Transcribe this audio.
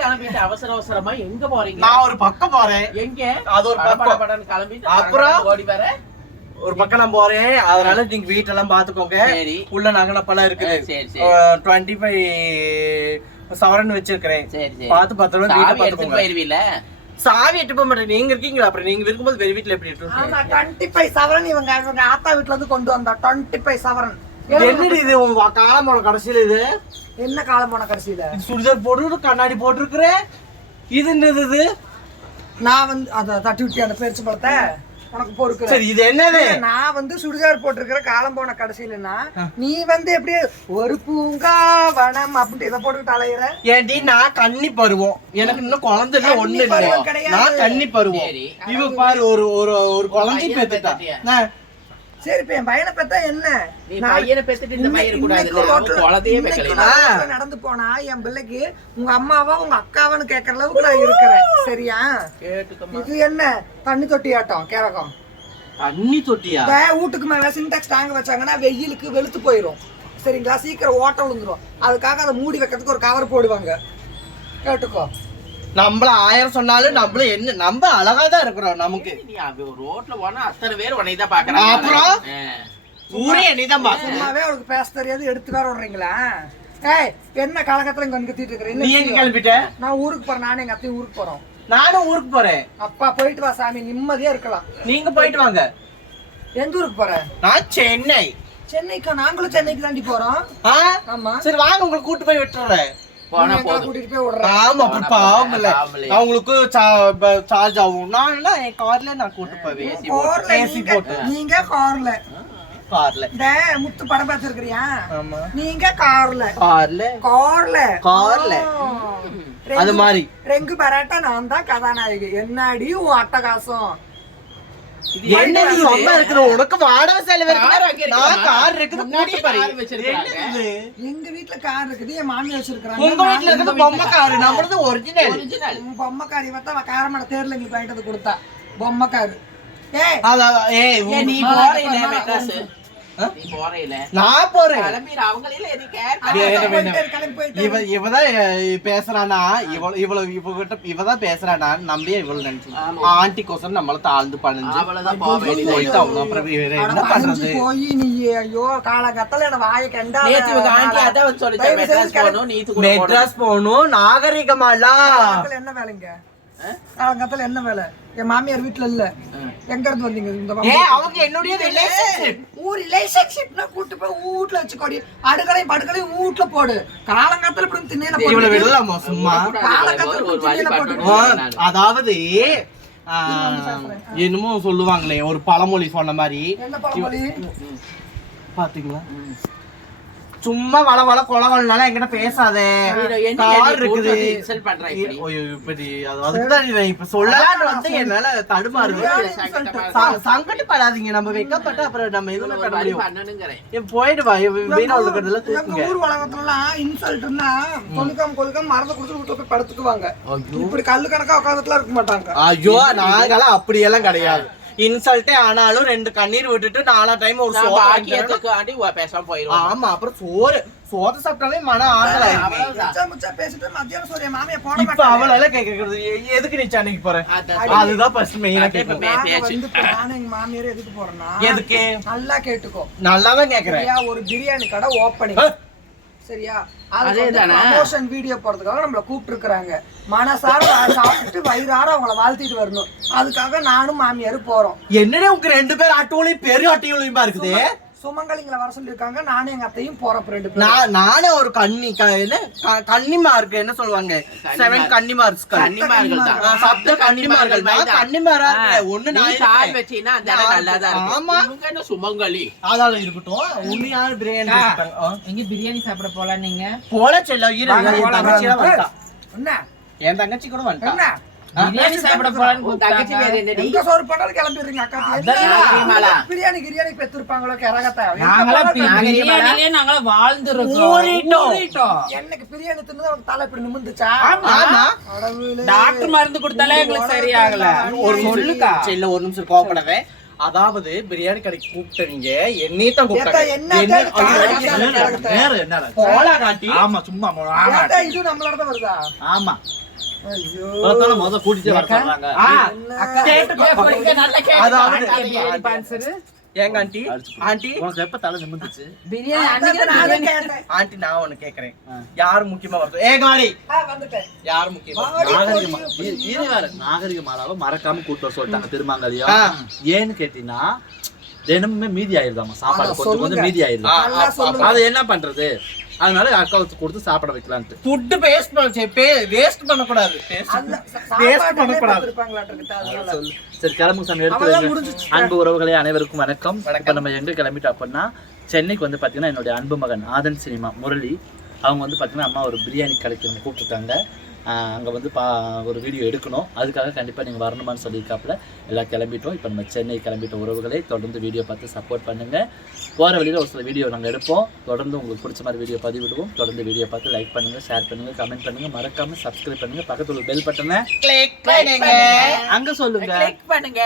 கிளம்பிட்டு அவசர அவசரமா எங்க போறீங்க? நான் ஒரு பக்கம் போறேன். எங்க? அது ஒரு பட, பட, பக்கம். படன்னு கிளம்பிட்டு அப்புறம்? ஓடி வர? ஒரு பக்கம் நான் போறேன். அதனால நீங்க வீட்டெல்லாம் பாத்துக்கோங்க சரி. உள்ள நகனப்பெல்லாம் இருக்குது. டுவெண்ட்டி ஃபைவ் சவரன் வச்சிருக்கிறேன். சரி சரி. பார்த்து பத்திரமா வீட்டை பாத்துக்கோங்க போயிருவீல? சாவி எட்டு போக மாட்டேன். நீங்க இருக்கீங்களா அப்புறம்? நீங்க இருக்கும்போது வெளி வீட்டுல எப்படி இருக்கு? ஆமா டுவெண்ட்டி ஃபைவ் சவரன் இவங்க இவங்க ஆத்தா வீட்டுல இருந்து கொண்டு வந்தா. டுவெண்ட்டி ஃபைவ் சவரன். என்னடி இது உங்க காலமோட கடைசியில இது? என்ன காலம் போன கடைசியில? சுடிதார் போட்டு கண்ணாடி போட்டுருக்குற. இது என்னது இது? நான் வந்து அத தட்டி விட்டி அந்த பேரிச்சு பழத்தை உனக்கு பொறுக்கிறேன் சரி இது என்னது? நான் வந்து சுடிதார் போட்டிருக்கிற காலம் போன கடைசியிலனா நீ வந்து எப்படியே ஒரு பூங்கா வனம் அப்படின்ட்டு இதை போட்டுக்கிட்டு அலையிற? ஏன்டி நான் கன்னி பருவம். எனக்கு இன்னும் குழந்தை இல்ல, ஒண்ணு இல்ல. நான் கன்னி பருவம். இவ பாரு ஒரு ஒரு ஒரு குழந்தை பெத்துட்டா. சரி இப்ப என் பையனை பெத்தா என்ன? பையனை பெத்துட்டு இந்த பையன் கூடாது நடந்து போனா என் பிள்ளைக்கு உங்க அம்மாவா உங்க அக்காவான்னு கேக்குற அளவுக்கு நான் இருக்கிறேன். சரியா? இது என்ன? தண்ணி தொட்டி ஆட்டம் கேரகம். தண்ணி தொட்டியா? வீட்டுக்கு மேல சின்டாக்ஸ் டேங்க் வச்சாங்கன்னா வெயிலுக்கு வெளுத்து போயிடும் சரிங்களா? சீக்கிரம் ஓட்ட விழுந்துரும். அதுக்காக அதை மூடி வைக்கிறதுக்கு ஒரு கவர் போடுவாங்க. கேட்டுக்கோ. நம்மள ஆயிரம் சொன்னாலும் நம்மள என்ன நம்ம அழகா தான் இருக்கிறோம் நமக்கு. நீ ரோட்ல போனா அத்தனை பேர் உன்னை தான் பாக்குறாங்க அப்புறம்? ஊரே சும்மாவே அவளுக்கு பேச தெரியாது எடுத்து வேற விடுறீங்களா? ஏய் என்ன கலகத்துல இங்க கத்திட்டு நீ எங்க? கிளம்பிட்ட? நான் ஊருக்கு போறேன் நானும் எங்க அத்தையும் ஊருக்கு போறோம். நானும் ஊருக்கு போறேன். அப்பா போயிட்டு வா சாமி நிம்மதியா இருக்கலாம். நீங்க போயிட்டு வாங்க. எந்த ஊருக்கு போற? நான் சென்னை. சென்னைக்கு? நாங்களும் சென்னைக்கு தாண்டி போறோம்? ஆமா. சரி வாங்க உங்களை கூட்டு போய் விட்டுறேன். போனா போதும். கூட்டிட்டு போய் விடுறேன். ஆமா அப்படி பாவம் இல்ல. பாவம் இல்லையா? அவங்களுக்கு சார்ஜ் ஆகும். நான் என்ன என் கார்ல நான் கூட்டு போவேன். ஏசி போட்டு. நீங்க கார்ல கார்ல இந்த முத்து படம் பார்த்திருக்கிறியா? ஆமா. நீங்க கார்ல கார்ல கார்ல கார்ல. அது மாதிரி. ரெங்கு பராட்டா நான் தான் கதாநாயகி. என்னடி உன் அட்டகாசம்? என்ன நீ என்ன ரொம்ப இருக்கிற உனக்கு வாடகை செலவு கார் அங்க இருக்கு இருக்குமா? நான் கார் இருக்குது முன்னாடி பாரு? எங்க வீட்ல கார் இருக்குது என் மாமியார் வச்சிருக்காங்க உங்க வீட்ல இருக்கிறது பொம்மை காரு நம்மளது ஒரிஜினல் ஒரிஜினல் பொம்மை காரி பார்த்தா அவ காரமட தேர்ல எங்களுக்கு வாங்கிட்டு கொடுத்தா. பொம்மை காரு ஏய். அதான் ஏய் நீ போறீல நான் போறேன். இவதான் பேசுறானா? இவ்வளவு இவ்வளவு இவகிட்ட இவதான் பேசுறானா? நம்பியே இவ்வளவு நினைச்சு. ஆண்டி கோசம் நம்மள தாழ்ந்து என்ன பண்றது? போய் நீ ஐயோ காலகட்டத்துல என்ன வாயை கண்டா ஆண்டி அதான் செய்து மெட்ராஸ் போகணும் நாகரிகமாலாம் என்ன வேலைங்க? காலகட்டத்துல என்ன வேலை? என் மாமியார் வீட்ல இல்ல. எங்க இருந்து வந்தீங்க? இந்த ஏ? அவங்க என்னுடைய ரிலேஷன்ஷிப் ஊர் ரிலேஷன்ஷிப்னா கூட்டு போய் வீட்ல வச்சுக்கோடி அடுக்கலையும் படுக்கலையும் வீட்ல போடு. காலங்காத்துல இப்படி திண்ணையில இவ்வளவு போட்டு விடலாமா சும்மா? ஒரு வழி திண்ணையில நானு. அதாவது என்னமோ சொல்லுவாங்களே ஒரு பழமொழி சொன்ன மாதிரி. என்ன பழமொழி? பாத்தீங்களா? சும்மா வள வள கொலகொலனால என்கிட்ட பேசாதே. கார் இருக்குது. இப்ப சொல்லலாம்னு வந்து என்னால தடுமாறுது சங்கடப்படாதீங்க நம்ம வைக்கப்பட்ட அப்புறம் நம்ம எதுவுமே பண்ண முடியும். பண்ணணுங்கிறேன். ஏன் போயிடுவா வீணா உள்ளதுல எங்க தூக்குங்க. ஊர் உலகத்துலலாம் இன்சல்ட்னா கொழுக்கம் கொழுக்கம் மறந்து கொடுத்து போய் படுத்துக்குவாங்க. இப்படி கல்லு கணக்கா உட்காந்துட்டுலாம் இருக்க மாட்டாங்க. ஐயோ நாங்களாம் அப்படியெல்லாம் கிடையாது. இன்சல்ட்டே ஆனாலும் ரெண்டு கண்ணீர் விட்டுட்டு நாலா டைம் ஒரு சோறு பேசாம போயிருவோம் ஆமா அப்புறம் சோறு. சோறு சாப்பிட்டாலே மன போட இப்ப அவளால கேக்குறது எதுக்கு நீ சென்னைக்கு போற? அதுதான் ஃபர்ஸ்ட் மெயினா கேக்குறேன் மாமியார் எதுக்கு போறோம்னா எதுக்கு? நல்லா கேட்டுக்கோ. நல்லாதான் கேக்குறேன். சரியா ஒரு பிரியாணி கடை ஓப்பனிங். சரியா? ப்ரமோஷன் வீடியோ போடுறதுக்காக நம்மள கூப்பிட்டு இருக்காங்க மனசார சாப்பிட்டு வயிறார அவங்கள வாழ்த்திட்டு வரணும். அதுக்காக நானும் மாமியாரும் போறோம். என்னடா உங்க ரெண்டு பேர் ஆட்டோலையும் பெரிய ஆட்டோலையுமா இருக்குது? சுமங்கலிங்களை வர சொல்லியிருக்காங்க. நானும் எங்க அத்தையும் போறோம் இப்ப ரெண்டு நான் நானே ஒரு கன்னி க- என்ன? க- கன்னிமார்க் என்ன சொல்லுவாங்க? செவன் கன்னிமார்க்ஸ் கன்னிமார்கள் தான். சப்த கன்னிமார்கள் நான் கன்னிமாரா ஒண்ணு நான் சாய். வச்சீன்னா அந்த இடம் இருக்கும். ஆமா. இவங்க என்ன சுமங்கலி? அதால இருக்கட்டும். ஒண்ணு யாரு பிரியாணி. எங்க பிரியாணி சாப்பிட போலாம் நீங்க? போல செல்ல இரு என்ன? என் தங்கச்சி கூட வந்துட்டா. பிரியாணி சாப்பிட தங்கச்சி என்னடி? எங்க சோறு கிளம்பிடுறீங்க அக்கா? பிரியாணி பெத்திருப்பாங்களோ கரகத்தை? நாங்களா பி- நாகரிகமாடா? பிரியாணிலே வாழ்ந்துருக்கோம். ஊறிட்டோம். பிரியாணி தின்னு அவங்க தலை இப்படி நிமிந்துச்சா ஆமா. டாக்டர் மருந்து கொடுத்தாலே எங்களுக்கு சரியாகல. ஒரு சொல்லுக்கா செல்ல ஒரு நிமிஷம் கோவப்படவே அதாவது பிரியாணி கடைக்கு கூப்பிட்டவங்க என்னையும் கூப்பிட்டாங்க. ஆமா சும்மா ஆமா. முத கூட்டிட்டு வர சொல்றாங்க. அதாவது. ஏங்க ஆண்டி? ஆண்டி? உனக்கு எப்ப தலை நிமிந்துச்சு பிரியாணி. ஆண்டி நான் ஒண்ணு கேக்குறேன். யாரு முக்கியமா வருது? ஏ காடி ஆ, வந்துட்டேன். யாரு முக்கியமா? நாகரிகமா போடி, இ- இரு வேற நாகரிக மாலாவை மறக்காம கூட்டு வர சொல்லிட்டாங்க திருமாங்கலியும் ஆ. ஏன்னு கேட்டீங்கன்னா தினமுமே மீதி ஆயிருதாமா சாப்பாடு கொஞ்சம் கொஞ்சம். மீதி ஆயிருது. அது என்ன பண்றது அதனால அக்காவுக்கு கொடுத்து சாப்பிட வைக்கலான்ட்டு ஃபுட் வேஸ்ட் பண்ண வேஸ்ட் பண்ணக்கூடாது. அதனால. சொல்லு. சரி கிளம்புங்க சாமி எடுத்து. அன்பு உறவுகளே அனைவருக்கும் வணக்கம் வணக்கம். இப்போ நம்ம எங்க கிளம்பிட்டோம் அப்படின்னா சென்னைக்கு வந்து பாத்தீங்கன்னா என்னுடைய அன்பு மகன் ஆதன் சினிமா முரளி அவங்க வந்து பாத்தீங்கன்னா அம்மா ஒரு பிரியாணி கடைக்கு வந்து கூப்பிட்டுருக்காங்க அங்க வந்து பா ஒரு வீடியோ எடுக்கணும். அதுக்காக கண்டிப்பா நீங்க வரணுமான்னு சொல்லியிருக்காப்புல. எல்லாம் கிளம்பிட்டோம். இப்போ நம்ம சென்னை கிளம்பிட்ட உறவுகளை தொடர்ந்து வீடியோ பார்த்து சப்போர்ட் பண்ணுங்க. போற வழியில ஒரு சில வீடியோ நாங்க எடுப்போம். தொடர்ந்து உங்களுக்கு பிடிச்ச மாதிரி வீடியோ பதிவிடுவோம். தொடர்ந்து வீடியோ பார்த்து லைக் பண்ணுங்க ஷேர் பண்ணுங்க கமெண்ட் பண்ணுங்க. மறக்காம சப்ஸ்கிரைப் பண்ணுங்க. பக்கத்துல பெல் பட்டனை கிளிக் பண்ணுங்க. அங்க சொல்லுங்க. கிளிக் பண்ணுங்க.